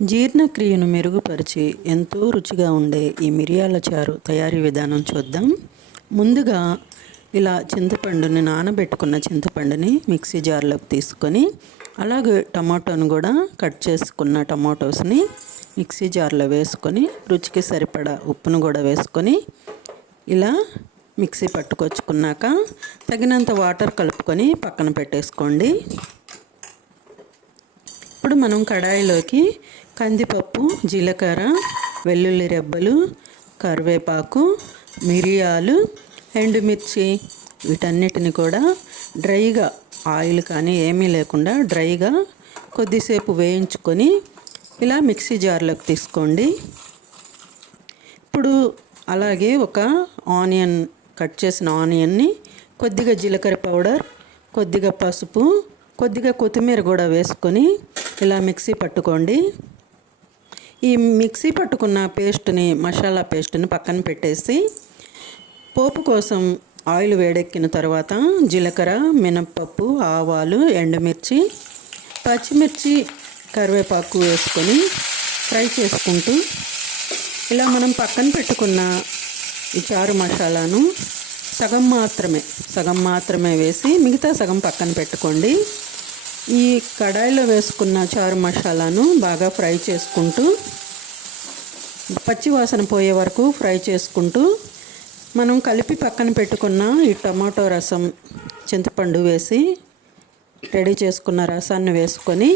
జీర్ణక్రియను మెరుగుపరిచి ఎంతో రుచిగా ఉండే ఈ మిరియాల చారు తయారీ విధానం చూద్దాం. ముందుగా ఇలా చింతపండుని నానబెట్టుకున్న చింతపండుని మిక్సీ జార్లోకి తీసుకొని, అలాగే టమాటోను కూడా కట్ చేసుకున్న టమాటోస్ని మిక్సీ జార్లో వేసుకొని, రుచికి సరిపడా ఉప్పును కూడా వేసుకొని ఇలా మిక్సీ పట్టుకొచ్చుకున్నాక తగినంత వాటర్ కలుపుకొని పక్కన పెట్టేసుకోండి. ఇప్పుడు మనం కడాయిలోకి కందిపప్పు, జీలకర్ర, వెల్లుల్లి రెబ్బలు, కరివేపాకు, మిరియాలు, ఎండుమిర్చి వీటన్నిటిని కూడా డ్రైగా, ఆయిల్ కానీ ఏమీ లేకుండా డ్రైగా కొద్దిసేపు వేయించుకొని ఇలా మిక్సీ జార్లోకి తీసుకోండి. ఇప్పుడు అలాగే ఒక ఆనియన్, కట్ చేసిన ఆనియన్ని కొద్దిగా జీలకర్ర పౌడర్, కొద్దిగా పసుపు, కొద్దిగా కొత్తిమీర కూడా వేసుకొని ఇలా మిక్సీ పట్టుకోండి. ఈ మిక్సీ పట్టుకున్న పేస్ట్ని, మసాలా పేస్ట్ని పక్కన పెట్టేసి పోపు కోసం ఆయిల్ వేడెక్కిన తర్వాత జీలకర్ర, మినప్పప్పు, ఆవాలు, ఎండుమిర్చి, పచ్చిమిర్చి, కరివేపాకు వేసుకొని ఫ్రై చేసుకుంటూ ఇలా మనం పక్కన పెట్టుకున్న ఈ చారు మసాలాను సగం మాత్రమే వేసి మిగతా సగం పక్కన పెట్టుకోండి. ఈ కడాయిలో వేసుకున్న చారు మసాలాను బాగా ఫ్రై చేసుకుంటూ, పచ్చి వాసన పోయే వరకు ఫ్రై చేసుకుంటూ, మనం కలిపి పక్కన పెట్టుకున్న ఈ టమాటో రసం, చింతపండు వేసి రెడీ చేసుకున్న రసాన్ని వేసుకొని,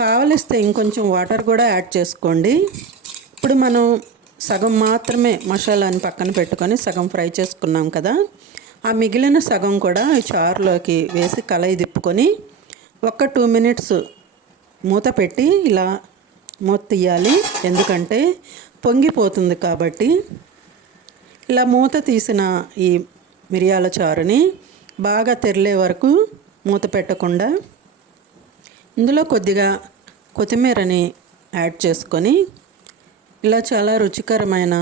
కావలిస్తే ఇంకొంచెం వాటర్ కూడా యాడ్ చేసుకోండి. ఇప్పుడు మనం సగం మాత్రమే మసాలాని పక్కన పెట్టుకొని సగం ఫ్రై చేసుకున్నాం కదా, ఆ మిగిలిన సగం కూడా ఈ చారులోకి వేసి కలయి తిప్పుకొని ఒక 2 minutes మూత పెట్టి ఇలా మూత తీయాలి. ఎందుకంటే పొంగిపోతుంది కాబట్టి. ఇలా మూత తీసిన ఈ మిరియాల చారుని బాగా తెరిలే వరకు మూత పెట్టకుండా ఇందులో కొద్దిగా కొత్తిమీరని యాడ్ చేసుకొని ఇలా చాలా రుచికరమైన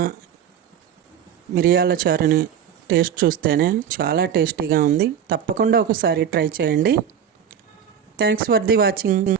మిరియాల చారుని టేస్ట్ చూస్తేనే చాలా టేస్టీగా ఉంది. తప్పకుండా ఒకసారి ట్రై చేయండి. Thanks for the watching.